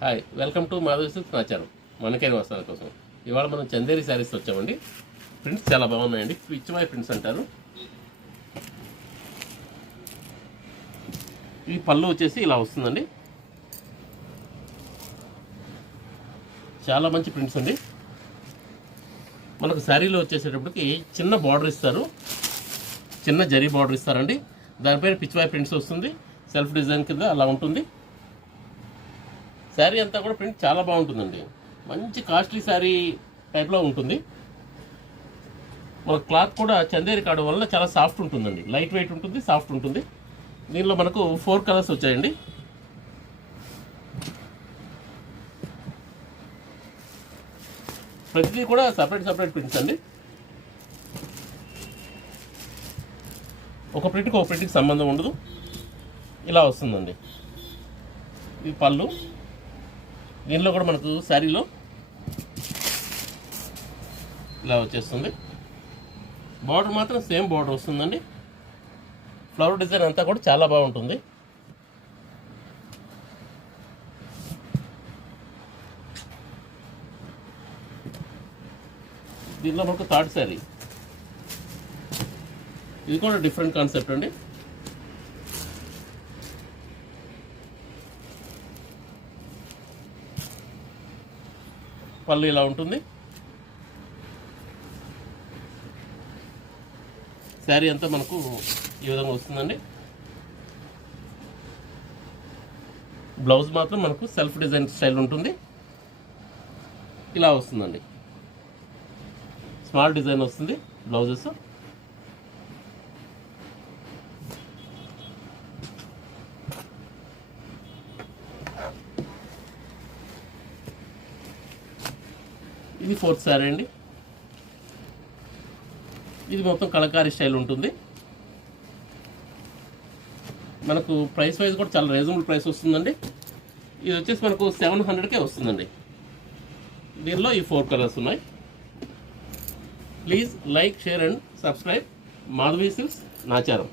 Hi, welcome to Madhavi silks నా channel. మనకేరి వస్త్రాల కోసం ఇవాళ మనం చందేరి శారీస్ వచ్చామండి. ప్రింట్స్ చాలా బాగున్నాయండి. పిచ్చివాయి ప్రింట్స్ అంటారు. ఈ పళ్ళు వచ్చేసి ఇలా వస్తుందండి. చాలా మంచి ప్రింట్స్ అండి. మనకు శారీలో వచ్చేసేటప్పటికి చిన్న బార్డర్ ఇస్తారు, చిన్న జరీ బార్డర్ ఇస్తారండి. దానిపైన పిచ్చివాయి ప్రింట్స్ వస్తుంది. సెల్ఫ్ డిజైన్ కింద అలా ఉంటుంది. శారీ అంతా కూడా ప్రింట్ చాలా బాగుంటుందండి. మంచి కాస్ట్లీ శారీ టైప్లో ఉంటుంది. మన క్లాత్ కూడా చందేరి కావడం వల్ల చాలా సాఫ్ట్ ఉంటుందండి. లైట్ వెయిట్ ఉంటుంది, సాఫ్ట్ ఉంటుంది. దీనిలో మనకు 4 కలర్స్ వచ్చాయండి. ప్రతిదీ కూడా సపరేట్ ప్రింట్స్ అండి. ఒక ప్రింట్కి ఒక ప్రింట్కి సంబంధం ఉండదు. ఇలా వస్తుందండి. ఇది పళ్ళు. దీనిలో కూడా మనకు శారీలో ఇలా వచ్చేస్తుంది. బార్డర్ మాత్రం సేమ్ బార్డర్ వస్తుందండి. ఫ్లవర్ డిజైన్ అంతా కూడా చాలా బాగుంటుంది. దీనిలో మనకు థర్డ్ శారీ. ఇది కూడా డిఫరెంట్ కాన్సెప్ట్ అండి. పళ్ళు ఇలా ఉంటుంది. శారీ అంతా మనకు ఈ విధంగా వస్తుందండి. బ్లౌజ్ మాత్రం మనకు సెల్ఫ్ డిజైన్ స్టైల్ ఉంటుంది. ఇలా వస్తుందండి. స్మాల్ డిజైన్ వస్తుంది బ్లౌజెస్. ఇది 4th శారీ అండి. ఇది మొత్తం కలకారీ స్టైల్ ఉంటుంది. మనకు ప్రైస్ వైజ్ కూడా చాలా రీజనబుల్ ప్రైస్ వస్తుందండి. ఇది వచ్చేసి మనకు 700కే వస్తుందండి. దీనిలో ఈ 4 కలర్స్ ఉన్నాయి. Please like, share and subscribe Madhavi silks నా ఛానల్.